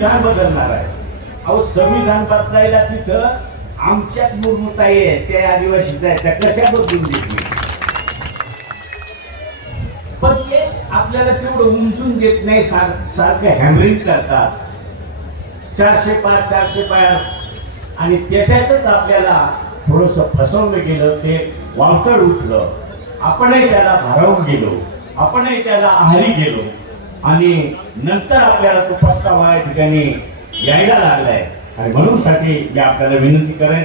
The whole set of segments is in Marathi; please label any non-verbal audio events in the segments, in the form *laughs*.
संविधान बदलणार आहे? अहो संविधान बदलायला तिथं आमच्याच मुर्मुताई आहे त्या आदिवासीचा आहेत त्या कशा बदलून देतील? पण ते आपल्याला तेवढं उमजून देत नाही सार सारखं हॅमरिंग करतात. चारशे पाच चारशे पाच. आणि त्याच्यातच आपल्याला थोडस फसवलं गेलं ते वांकर उठलं. आपणही त्याला भारावून गेलो. आपणही त्याला आहारी गेलो. आणि नंतर आपल्याला तो पस्तावा या ठिकाणी यायला लागलाय. आणि म्हणून साठी मी आपल्याला विनंती करेन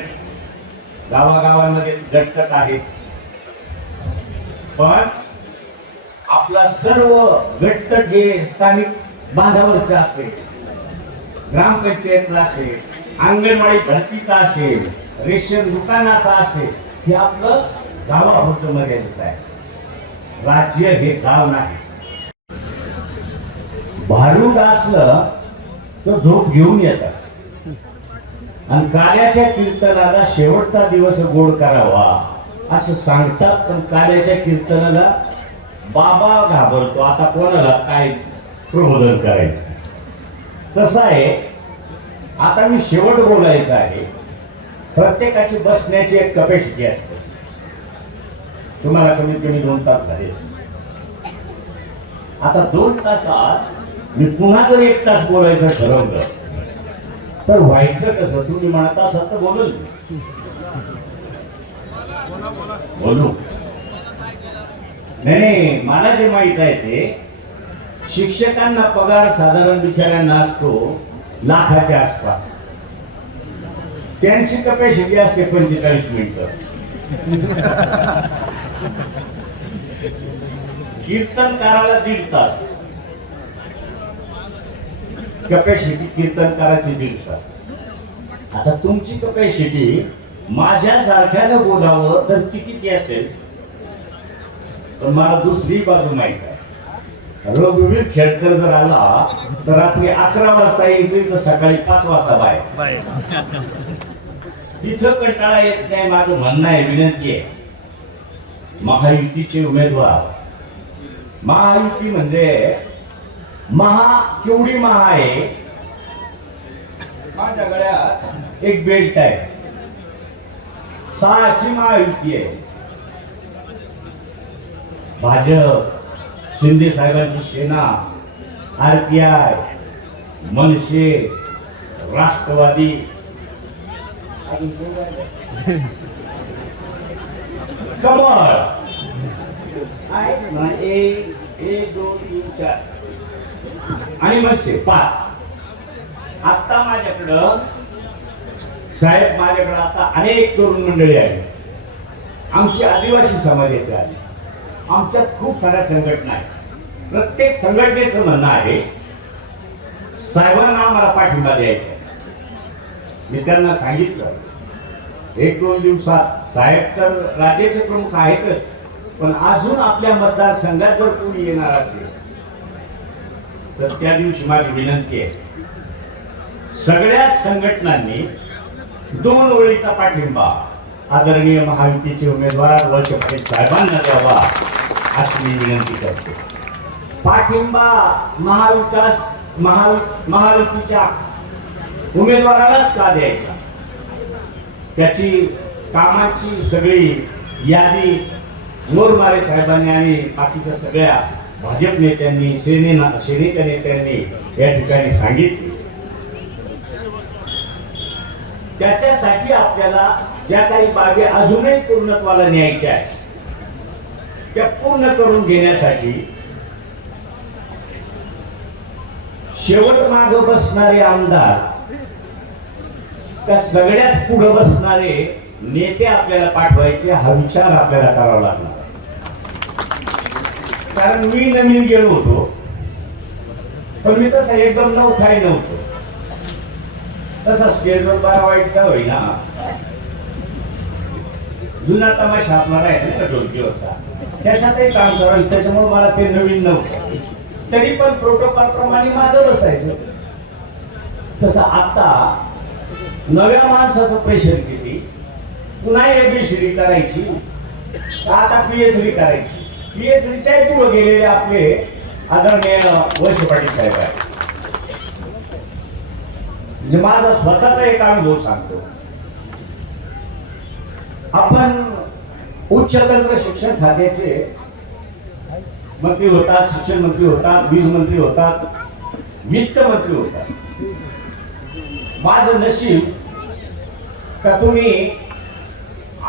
गावागावांमध्ये गटकट आहेत पण आपला सर्व घट्ट जे स्थानिक बांधावरचं असेल ग्रामपंचायतचा असेल अंगणवाडी भरतीचा असेल रेशन दुकानाचा असेल हे आपलं गावापुरतं मर्यादित आहे. राज्य हे गाव नाही. भारूड असलं तर झोप घेऊन येतात. आणि काल्याच्या कीर्तनाला शेवटचा दिवस गोड करावा असं सांगतात पण काल्याच्या कीर्तनाला बाबा घाबरतो. आता कोणाला काय प्रबोधन करायचं? तसं आहे? आता मी शेवट बोलायचं आहे. प्रत्येकाची बसण्याची एक कपॅसिटी असते. तुम्हाला कमीत कमी दोन तास झाले. आता दोन तासात मी पुन्हा जर एक तास बोलायचं ठरवलं तर व्हायचं कसं? तुम्ही म्हणत असाल तर बोलल बोलू. नाही नाही मला जे माहीत आहे ते शिक्षकांना पगार साधारण बिचाऱ्यांना असतो लाखाच्या आसपास. त्यांची कपॅसिटी असते पंचेचाळीस मिनिटं. *laughs* कीर्तन करायला दीड तास. कपॅसिटी कीर्तन करायची दीड तास आता तुमची कपॅसिटी माझ्यासारख्यानं बोलावं तर ती किती असेल? पण मला दुसरी बाजू माहीत आहे. रघुवीर खेळकर जर आला तर रात्री अकरा वाजता येईल तर सकाळी पाच वाजता बाहेर. तिथं कंटाळा येत नाही माझं म्हणणं आहे विनंती आहे. महायुतीचे उमेदवार. महायुती म्हणजे महा केवढी महा आहे? माझ्या गळ्यात एक बेल्ट आहे. सहाची महायुती आहे. भाजप शिंदे साहेबांची Sena R P I Manse Rashtravadi. कमळ. ना? एक एक दोन तीन चार. आणि मनसे पाच आता माझ्याकडं साहेब माझ्याकडं आता अनेक तरुण मंडळी आहेत. आमची आदिवासी समाजाची आहे आमच्यात खूप साऱ्या संघटना आहेत. प्रत्येक संघटनेचं म्हणणं आहे साहेबांना आम्हाला पाठिंबा द्यायचा आहे. मी त्यांना सांगितलं एक दोन दिवसात साहेब तर राज्याचे प्रमुख आहेतच पण अजून आपल्या मतदारसंघात जर कोणी येणार असेल. तर त्या दिवशी माझी विनंती आहे सगळ्याच संघटनांनी दोन ओळीचा पाठिंबा आदरणीय महायुतीचे उमेदवार वर्ष पाटील साहेबांना द्यावा अशी मी विनंती करतो. पाठिंबा महाविकास महा महायुतीच्या उमेदवारालाच का द्यायचा? त्याची कामाची सगळी यादी मोरमारे साहेबांनी आणि बाकीच्या सगळ्या भाजप नेत्यांनी सेनेना सेनेच्या नेत्यांनी या ठिकाणी सांगितले. त्याच्यासाठी आपल्याला ज्या काही बाबी अजूनही पूर्णत्वाला न्यायच्या आहेत त्या पूर्ण करून घेण्यासाठी शेवट माग बसणारे आमदार त्या सगळ्यात पुढे बसणारे नेते आपल्याला पाठवायचे हा विचार आपल्याला करावा लागला कारण मी नवीन गेलो होतो. पण मी तसा एकदम नवखाही नव्हतो. तसा स्टेजवर बारा वाईट का होईना. जुना तमाशा आपला राहायचा ना ढोलकीवरचा त्याच्यातही काम करायचं त्याच्यामुळे मला ते नवीन नव्हतं. तरी पण प्रोटोकॉल प्रमाणे माझं बसायचं. तसं आता नव्या माणसाचं प्रेशर किती? पुन्हा एबीसीडी करायची. आता पीएचडी करायची. पी एस पुढे गेलेले आपले आदरणीय वैश्य पाटील साहेब आहे म्हणजे माझा स्वतःचा एक अनुभव सांगतो. आपण उच्च तंत्र शिक्षण खात्याचे मंत्री होतात शिक्षण मंत्री होतात वीज मंत्री होतात वित्त मंत्री होतात. माझं नशीब का तुम्ही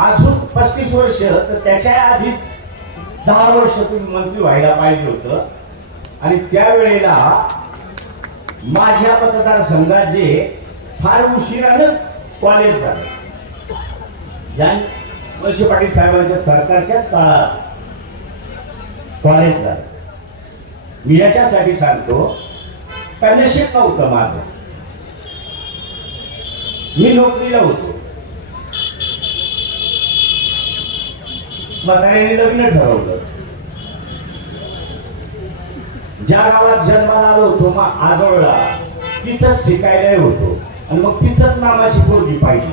अजून पस्तीस वर्ष तर त्याच्या आधी दहा वर्ष तुम्ही मंत्री व्हायला पाहिजे होतं. आणि त्यावेळेला माझ्या मतदारसंघात जे फार उशिरानं कॉलेज झालं. ज्या वळसे पाटील साहेबांच्या सरकारच्याच काळात कॉलेज झालं. मी याच्यासाठी सांगतो का नशीब नव्हतं माझं. मी नोकरीला होतो. म्हाताऱ्याने लग्न ठरवलं. ज्या गावात जन्माला आलो होतो मग आजोळला तिथंच शिकायला होतो. आणि मग तिथंच नामाची पोरगी पाहिजे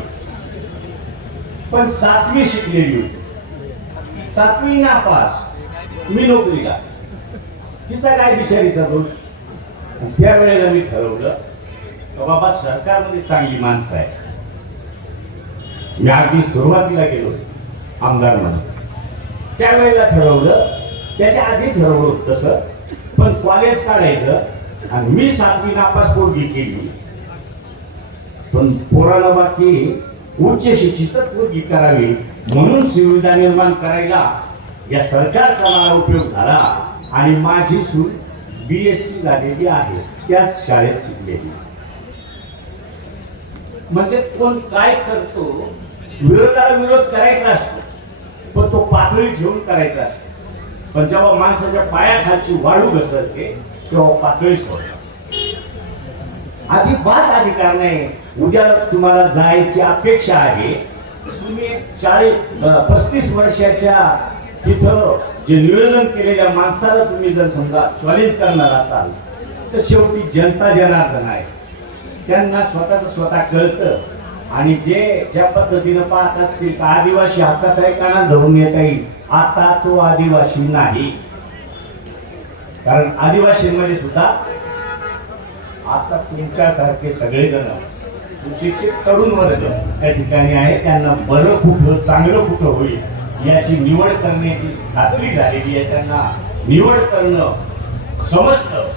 पण सातवी शिकलेली होती. सातवी नापास. मी नोकरीला. तिचा काय विचारीचा दोष? त्यावेळेला मी ठरवलं बाबा सरकारमध्ये चांगली माणसं आहे मी अगदी सुरुवातीला गेलो आमदार म्हणून त्यावेळेला ठरवलं त्याच्या आधी ठरवलं होतं तसं पण कॉलेज काढायचं आणि मी सातवी नापास पोरगी केली. पण पोराला बाकी उच्च शिक्षितच पोरगी करावी म्हणून सुविधा निर्माण करायला या सरकारचा मला उपयोग झाला आणि माझी सून बी एस सी झालेली आहे त्याच शाळेत शिकलेली. म्हणजे कोण काय करतो विरोधाला विरोध करायचा असतो. तो पातळी घेऊन करायचा असतो. पण जेव्हा माणसाच्या पायाखालची वाळू घसरते तेव्हा पातळी सोडतात. अजिबात अधिकार नाही. उद्या तुम्हाला जायची अपेक्षा आहे. तुम्ही चाळीस पस्तीस वर्षाच्या तिथं जे नियोजन केलेल्या माणसाला तुम्ही जर समजा चॉलेंज करणार असाल तर शेवटी जनता जनार्दन आहे. त्यांना स्वतःच स्वतः कळतं. आणि जे ज्या पद्धतीनं पाहत असतील का आदिवासी हा कसा आहे धरून येता येईल आता तो आदिवासी नाही. कारण आदिवासींमध्ये सुद्धा आता तुमच्यासारखे सगळेजण सुशिक्षित तरुण वर्ग त्या ठिकाणी आहे. त्यांना बरं कुठं चांगलं कुठं होईल याची निवड करण्याची खात्री झालेली आहे. त्यांना निवड करणं समजतं.